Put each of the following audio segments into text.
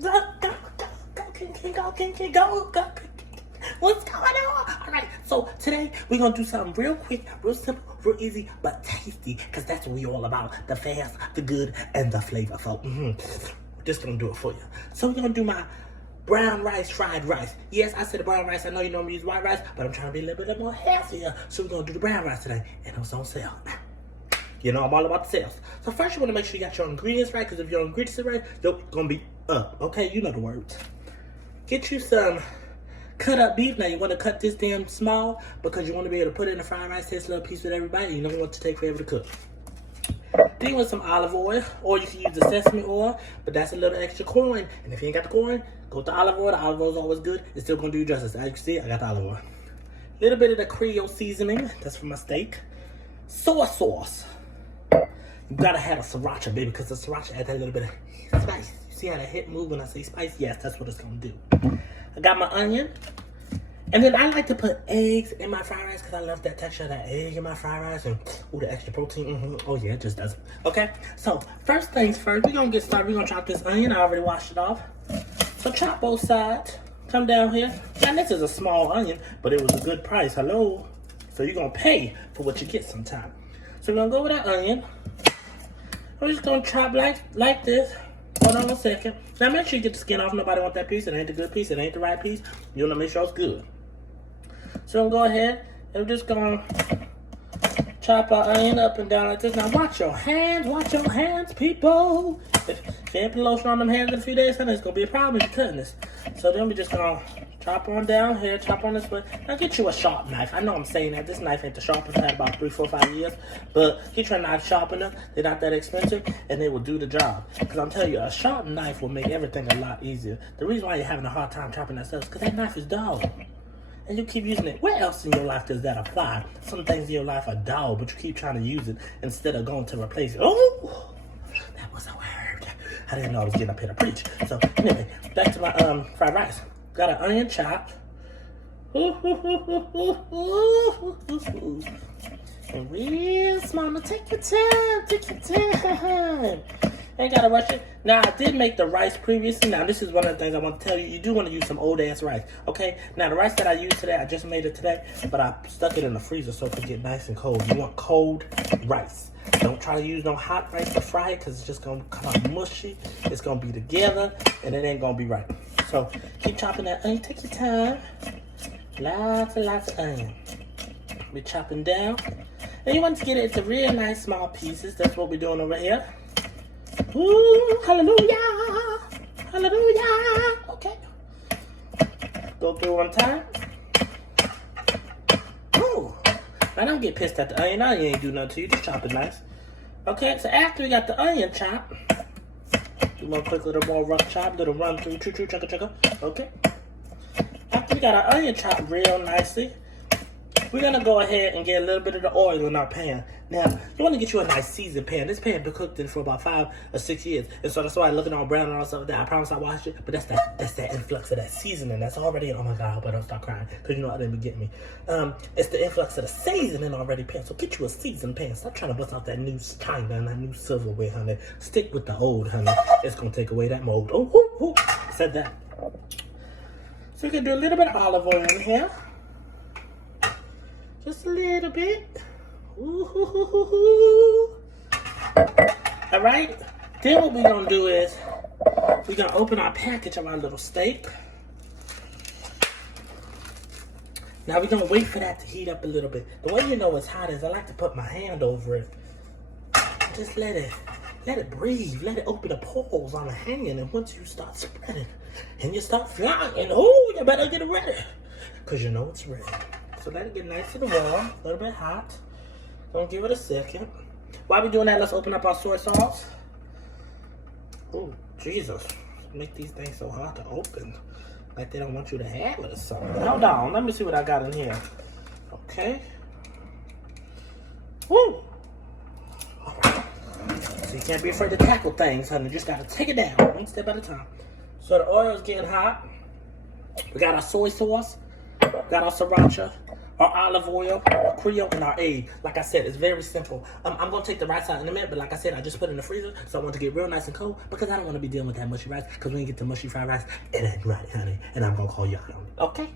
Go. What's going on? All right, so today we're going to do something real quick, real simple, real easy, but tasty, because that's what we're all about. The fast, the good, and the flavorful. Just going to do it for you. So we're going to do my brown rice, fried rice. Yes, I said brown rice. I know you normally use white rice, but I'm trying to be a little bit more healthier. So we're going to do the brown rice today, and it's on sale. You know, I'm all about the sales. So first you want to make sure you got your ingredients right, because if your ingredients are right, you're going to be up. Okay, you know the words. Get you some cut up beef. Now you want to cut this damn small because you want to be able to put it in the fried rice, taste a little piece with everybody, and you don't want it to take forever to cook. Then you want some olive oil, or you can use the sesame oil, but that's a little extra coin. And if you ain't got the coin, go with the olive oil. The olive oil is always good. It's still going to do you justice. As you can see, I got the olive oil. A little bit of the Creole seasoning. That's for my steak. Soy sauce. You gotta have a sriracha, baby, because the sriracha adds that little bit of spice. You see how that hit move when I say spice? Yes, that's what it's gonna do. I got my onion. And then I like to put eggs in my fried rice because I love that texture of that egg in my fried rice. And ooh, the extra protein. Oh yeah, it just does it. Okay, so first things first, we're gonna get started. We're gonna chop this onion. I already washed it off. So chop both sides. Come down here. Now this is a small onion, but it was a good price. Hello. So you're gonna pay for what you get sometime. So we're gonna go with that onion. We're just gonna chop like this. Hold on a second. Now make sure you get the skin off. Nobody want that piece. It ain't the good piece. It ain't the right piece. You wanna make sure it's good. So I'm gonna go ahead and we're just gonna chop our onion up and down like this. Now watch your hands, people. If you ain't put lotion on them hands in a few days, honey, it's gonna be a problem if you're cutting this. So then we're just gonna chop on down here, chop on this way. Now get you a sharp knife. I know I'm saying that this knife ain't the sharpest. I've had about 3, 4, 5 years. But get your knife sharp enough. They're not that expensive and they will do the job. Because I'm telling you, a sharp knife will make everything a lot easier. The reason why you're having a hard time chopping that stuff is because that knife is dull. And you keep using it. Where else in your life does that apply? Some things in your life are dull, but you keep trying to use it instead of going to replace it. Oh, that was a word. I didn't know I was getting up here to preach. So anyway, back to my fried rice. Got an onion chopped. And real small. Now take your time. Ain't gotta rush it. Now I did make the rice previously. Now this is one of the things I want to tell you. You do want to use some old ass rice, okay? Now the rice that I used today, I just made it today, but I stuck it in the freezer so it could get nice and cold. You want cold rice. Don't try to use no hot rice to fry it because it's just gonna come out mushy. It's gonna be together and it ain't gonna be right. So keep chopping that onion. Take your time. Lots and lots of onion. We're chopping down. And you want to get it into real nice small pieces. That's what we're doing over here. Ooh, hallelujah. Hallelujah. Okay. Go through one time. Ooh. Now don't get pissed at the onion. Onion ain't do nothing to you. Just chop it nice. Okay, so after we got the onion chopped, do one quick little more rough chop, little run through, chugga. Okay. After we got our onion chopped real nicely, we're gonna go ahead and get a little bit of the oil in our pan. Now, you wanna get you a nice seasoned pan. This pan been cooked in for about 5 or 6 years. And so that's why I'm looking all brown and all stuff like that. I promise I washed it, but that's that influx of that seasoning. That's already, oh my God, I hope I don't start crying, because you know I didn't get me. It's the influx of the seasoning already pan. So get you a seasoned pan. Stop trying to bust out that new china and that new silverware, honey. Stick with the old, honey. It's gonna take away that mold. Oh, said that. So you can do a little bit of olive oil in here. Just a little bit. Ooh. All right. Then what we're going to do is we're going to open our package of our little steak. Now we're going to wait for that to heat up a little bit. The way you know it's hot is I like to put my hand over it. Just let it breathe. Let it open the pores on the hand. And once you start spreading and you start flying, oh, you better get it ready, because you know it's ready. So let it get nice and warm, a little bit hot. Don't give it a second. While we're doing that, let's open up our soy sauce. Oh, Jesus. Make these things so hard to open. Like they don't want you to have it or something. Hold on, let me see what I got in here. Okay. Woo! Alright. So you can't be afraid to tackle things, honey. You just gotta take it down, one step at a time. So the oil is getting hot. We got our soy sauce. Got our sriracha. our olive oil, our Creole, and our egg. Like I said, it's very simple. I'm going to take the rice out in a minute, but like I said, I just put it in the freezer, so I want to get real nice and cold because I don't want to be dealing with that mushy rice, because when you get the mushy fried rice, it ain't right, honey, and I'm going to call you out on it, okay?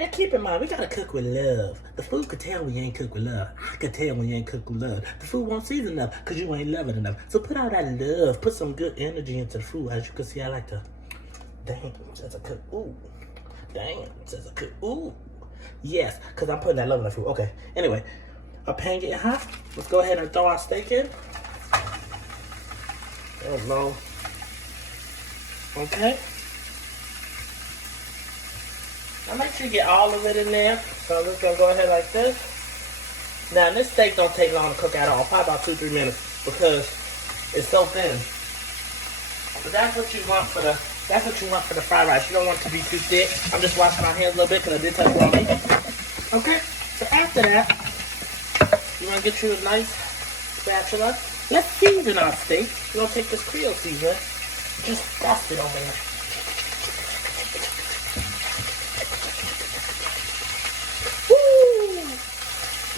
And keep in mind, we gotta cook with love. The food could tell when you ain't cook with love. I could tell when you ain't cook with love. The food won't season enough because you ain't loving enough. So put all that love, put some good energy into the food. As you can see, I like to, dang, says a cook, ooh. Dang, says a cook, ooh. Yes, because I'm putting that love in the food. Okay, anyway, our pan getting hot. Let's go ahead and throw our steak in. Hello. Okay. Now make sure you get all of it in there. So I'm just gonna go ahead like this. Now this steak don't take long to cook at all, probably about 2-3 minutes because it's so thin. But that's what you want for the fried rice. You don't want it to be too thick. I'm just washing my hands a little bit because I did touch raw meat. Okay. So after that, you want to get you a nice spatula. Let's season our steak. We're gonna take this Creole seasoning, just dust it over there.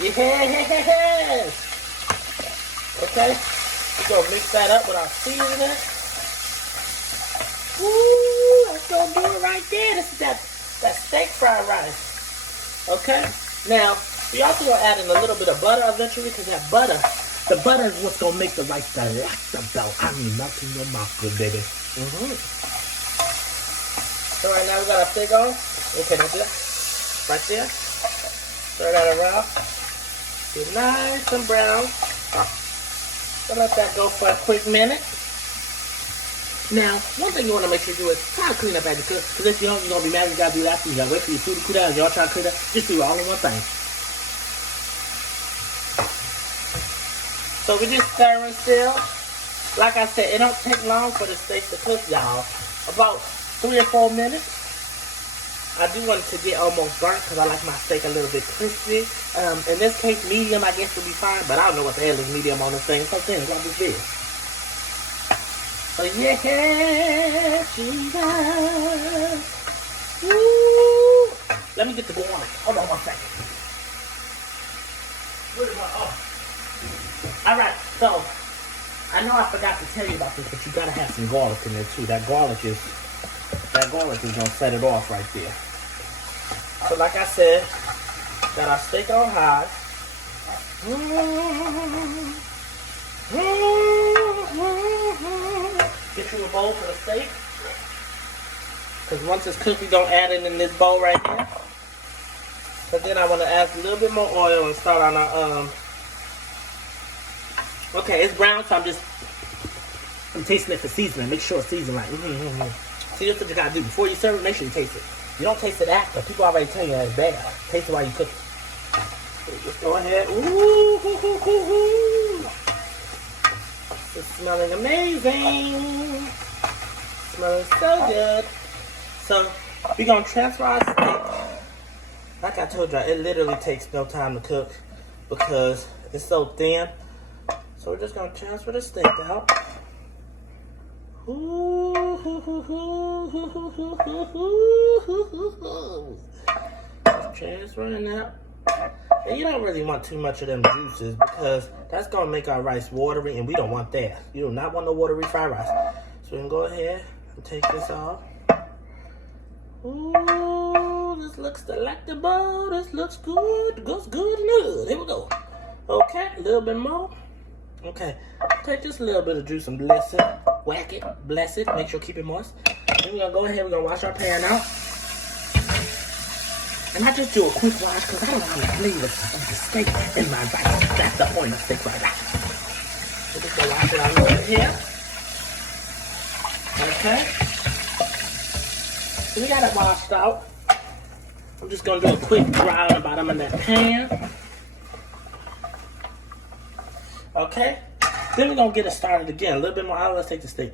Yes! Okay, we're gonna mix that up with our seasoning. Ooh, that's gonna do it right there. This is that steak fried rice. Okay, now we also gonna add in a little bit of butter eventually, because that butter, the butter is what's gonna make the rice delectable. I mean, melt in your mouth, good baby. So right now we got our steak on. Okay, don't do that. Right there. Stir that around. Get nice and brown. So let that go for a quick minute. Now, one thing you want to make sure you do is try to clean up as you cook. Because if you don't, you're going to be mad. You got to do that. You got to wait for your food to cool down. Y'all try to clean up. Just do it all in one thing. So we just stirring still. Like I said, it don't take long for the steak to cook, y'all. About 3 or 4 minutes. I do want it to get almost burnt because I like my steak a little bit crispy. In this case, medium I guess will be fine, but I don't know what the hell is medium on this thing. So things like this big. So yeah, she does. Woo! Let me get the garlic. Hold on 1 second. Alright, so I know I forgot to tell you about this, but you gotta have some garlic in there too. That garlic is gonna set it off right there. So like I said, got our steak on high. Get you a bowl for the steak. Because once it's cooked, we're gonna add it in this bowl right here. But then I want to add a little bit more oil and start on our okay, it's brown, so I'm tasting it for seasoning. Make sure it's seasoned right. See, that's what you gotta do. Before you serve it, make sure you taste it. You don't taste it after. People already tell you that it's bad. Taste it while you cook it. So just go ahead. Ooh. It's smelling amazing. Smelling so good. So, we're gonna transfer our steak. Like I told y'all, it literally takes no time to cook because it's so thin. So we're just gonna transfer the steak out. Just transferring that. And you don't really want too much of them juices because that's gonna make our rice watery, and we don't want that. You do not want no watery fried rice. So we can go ahead and take this off. Ooh, this looks delectable. This looks good. Looks good and good. Here we go. Okay, a little bit more. Okay, take just a little bit of juice and bless it. Whack it, bless it, make sure keep it moist. Then we're gonna go ahead, we're gonna wash our pan out. And I just do a quick wash because I don't want the flavor of the steak in my rice. That's the point of steak fried rice. So just gonna wash it out a little bit here. Okay. So we got it washed out. I'm just gonna do a quick dry on the bottom of that pan. Okay, then we're gonna get it started again. A little bit more olive. Let's take the steak.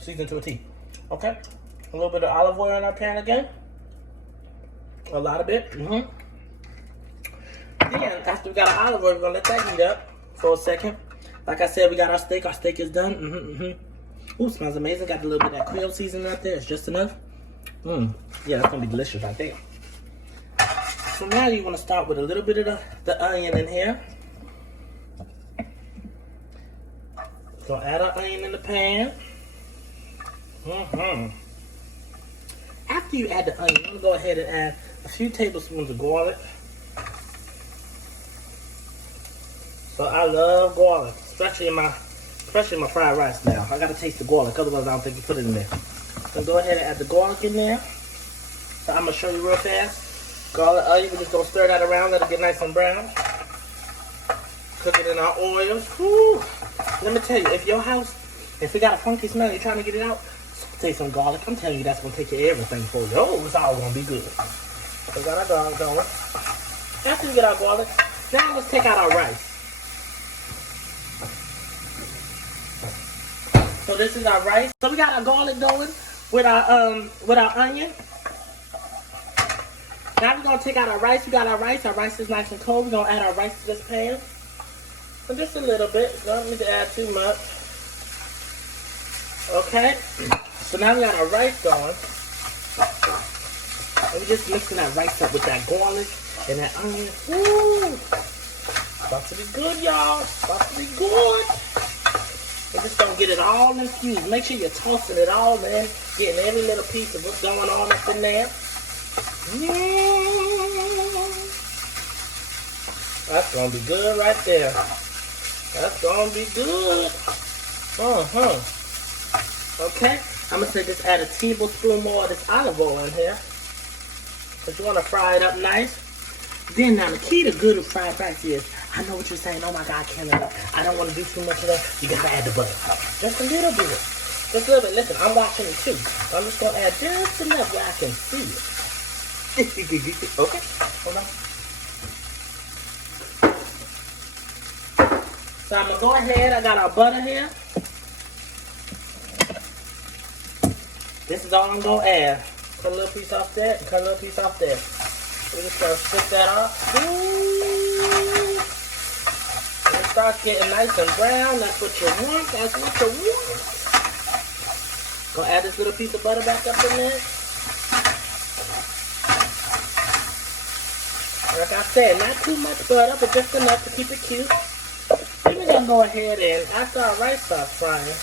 Season to a T. Okay, a little bit of olive oil in our pan again. A lot of it. Then after we got our olive oil, we're gonna let that heat up for a second. Like I said, we got our steak. Our steak is done. Ooh, smells amazing. Got a little bit of that Creole seasoning out there. It's just enough. Yeah, that's gonna be delicious right there. So now you want to start with a little bit of the onion in here. So add our onion in the pan. After you add the onion, I'm gonna go ahead and add a few tablespoons of garlic. So I love garlic, especially in my fried rice now. I gotta taste the garlic, otherwise I don't think you put it in there. So go ahead and add the garlic in there. So I'm gonna show you real fast. Garlic, onion, we're just gonna stir that around, let it get nice and brown. Cook it in our oils. Woo. Let me tell you, if your house, if it got a funky smell, you're trying to get it out, saute some garlic. I'm telling you, that's gonna take care of everything for you. Oh, it's all gonna be good. So we got our garlic going. After we get our garlic, now let's take out our rice. So this is our rice. So we got our garlic going with our onion. Now we're gonna take out our rice. We got our rice. Our rice is nice and cold. We're gonna add our rice to this pan. So just a little bit. Don't need to add too much. Okay. So now we got our rice going. And we're just mixing that rice up with that garlic and that onion. Woo! About to be good, y'all. About to be good. We're just gonna get it all infused. Make sure you're tossing it all in, getting every little piece of what's going on up in there. That's gonna be good right there. That's gonna be good. Okay, I'm gonna say just add a tablespoon more of this olive oil in here. But you wanna fry it up nice. Then now the key to good fried rice is, I know what you're saying, oh my God, Canada, I don't want to do too much of that. You gotta add the butter. Just a little bit. Just a little bit. Listen, I'm watching it too. So I'm just gonna add just enough where I can see it. Okay, hold on. So I'm gonna go ahead, I got our butter here. This is all I'm gonna add. Cut a little piece off there, and cut a little piece off there. We're just gonna split that off. When it starts getting nice and brown, that's what you want. That's what you want. Gonna add this little piece of butter back up in there. Like I said, not too much butter, but just enough to keep it cute. Then we're gonna go ahead and, after our rice starts frying,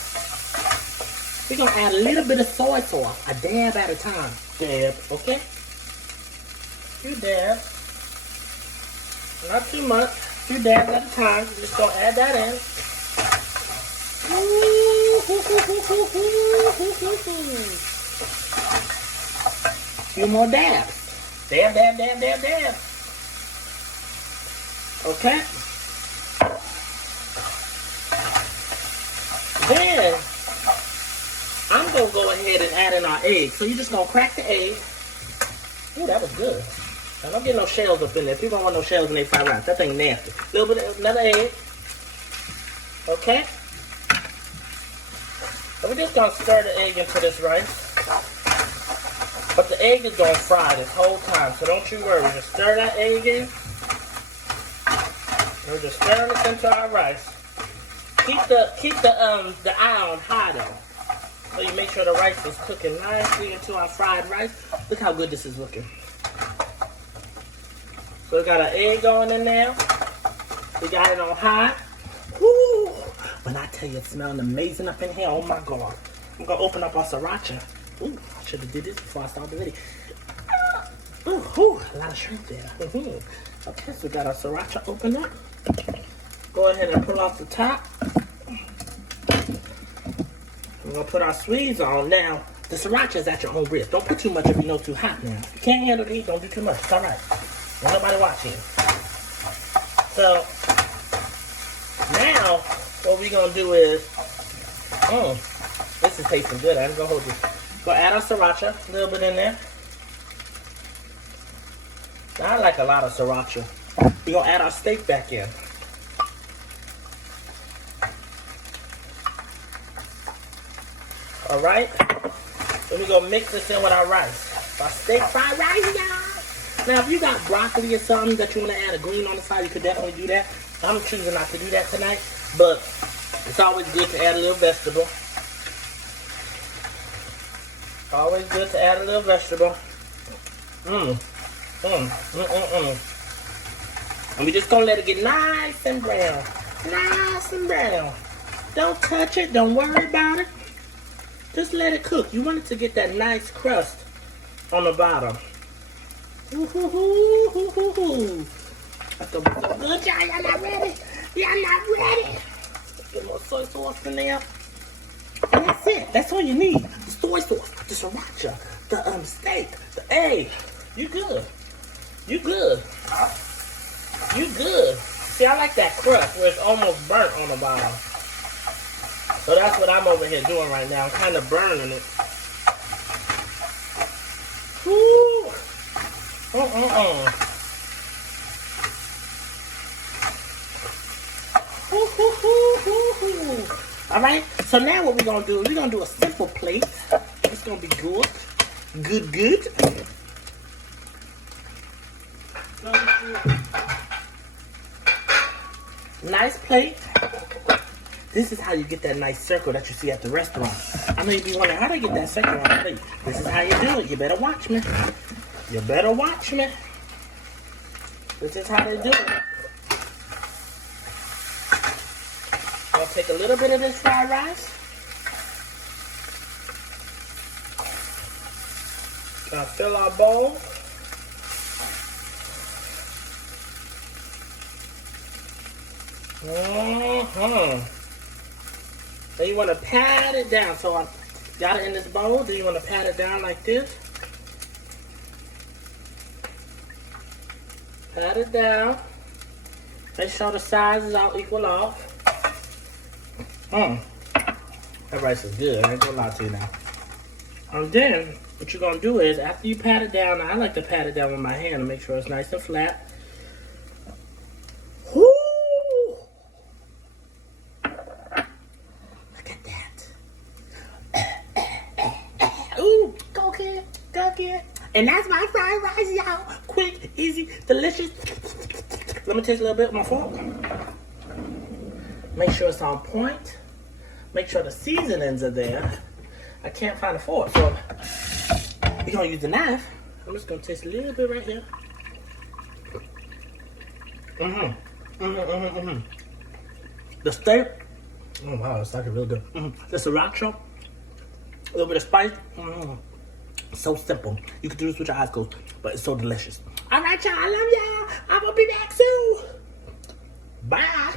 we're gonna add a little bit of soy sauce, a dab at a time. Dab, okay? Few dabs. Not too much. Few dabs at a time. We're just gonna add that in. Few more dabs. Dab, dab, dab, dab, dab. Okay. Then I'm gonna go ahead and add in our egg. So you're just gonna crack the egg. Ooh, that was good. Now don't get no shells up in there. People don't want no shells in their fried rice. That thing nasty. A little bit of another egg. Okay. So we're just gonna stir the egg into this rice. But the egg is gonna fry this whole time, so don't you worry. Just stir that egg in. We're just stirring this into our rice. Keep the eye on high though. So you make sure the rice is cooking nicely into our fried rice. Look how good this is looking. So we got our egg going in there. We got it on high. Woo! When I tell you it's smelling amazing up in here, oh my God. I'm gonna open up our sriracha. Ooh, I should have did this before I started the video. Ooh, a lot of shrimp there. Okay, so we got our sriracha open up. Go ahead and pull off the top. We're gonna put our sweets on now. The sriracha is at your own risk. Don't put too much if you know it's too hot now. If you can't handle the heat, don't do too much. It's all right. Ain't nobody watching. So now what we're gonna do is, this is tasting good. I'm gonna hold this. Gonna add our sriracha, a little bit in there. Now, I like a lot of sriracha. We're gonna add our steak back in. All right. Then we're gonna mix this in with our rice. Our steak fried rice, y'all. Now, if you got broccoli or something that you want to add a green on the side, you could definitely do that. I'm choosing not to do that tonight, but it's always good to add a little vegetable. Always good to add a little vegetable. And we just gonna let it get nice and brown. Nice and brown. Don't touch it. Don't worry about it. Just let it cook. You want it to get that nice crust on the bottom. Ooh. That's gonna be so good, y'all. Y'all not ready? Y'all not ready? Get a little soy sauce in there. And that's it. That's all you need. The soy sauce, the sriracha, the steak, the egg. You good. You good. You good. See, I like that crust where it's almost burnt on the bottom. So that's what I'm over here doing right now. I'm kind of burning it. Woo! All right. So now what we're gonna do is we're gonna do a simple plate. It's gonna be good, good. Nice plate. This is how you get that nice circle that you see at the restaurant. I know you'd be wondering, how do I get that circle on the plate? This is how you do it. You better watch me. You better watch me. This is how they do it. I'll take a little bit of this fried rice. Gonna fill our bowl. Then you want to pat it down. So I got it in this bowl. Then you want to pat it down like this. Pat it down. Make sure the sizes all equal off. That rice is good. I ain't gonna lie to you now. And then what you're gonna do is after you pat it down, I like to pat it down with my hand to make sure it's nice and flat. Woo! Look at that. Ooh, go kid. And that's my fried rice, y'all. Quick, easy, delicious. Let me take a little bit with my fork. Make sure it's on point. Make sure the seasonings are there. I can't find a fork, so we're gonna use the knife. I'm just gonna taste a little bit right here. The steak. Oh wow, it's like really good. The sriracha. A little bit of spice. So simple. You can do this with your eyes closed, but it's so delicious. All right, y'all. I love y'all. I'm gonna be back soon. Bye.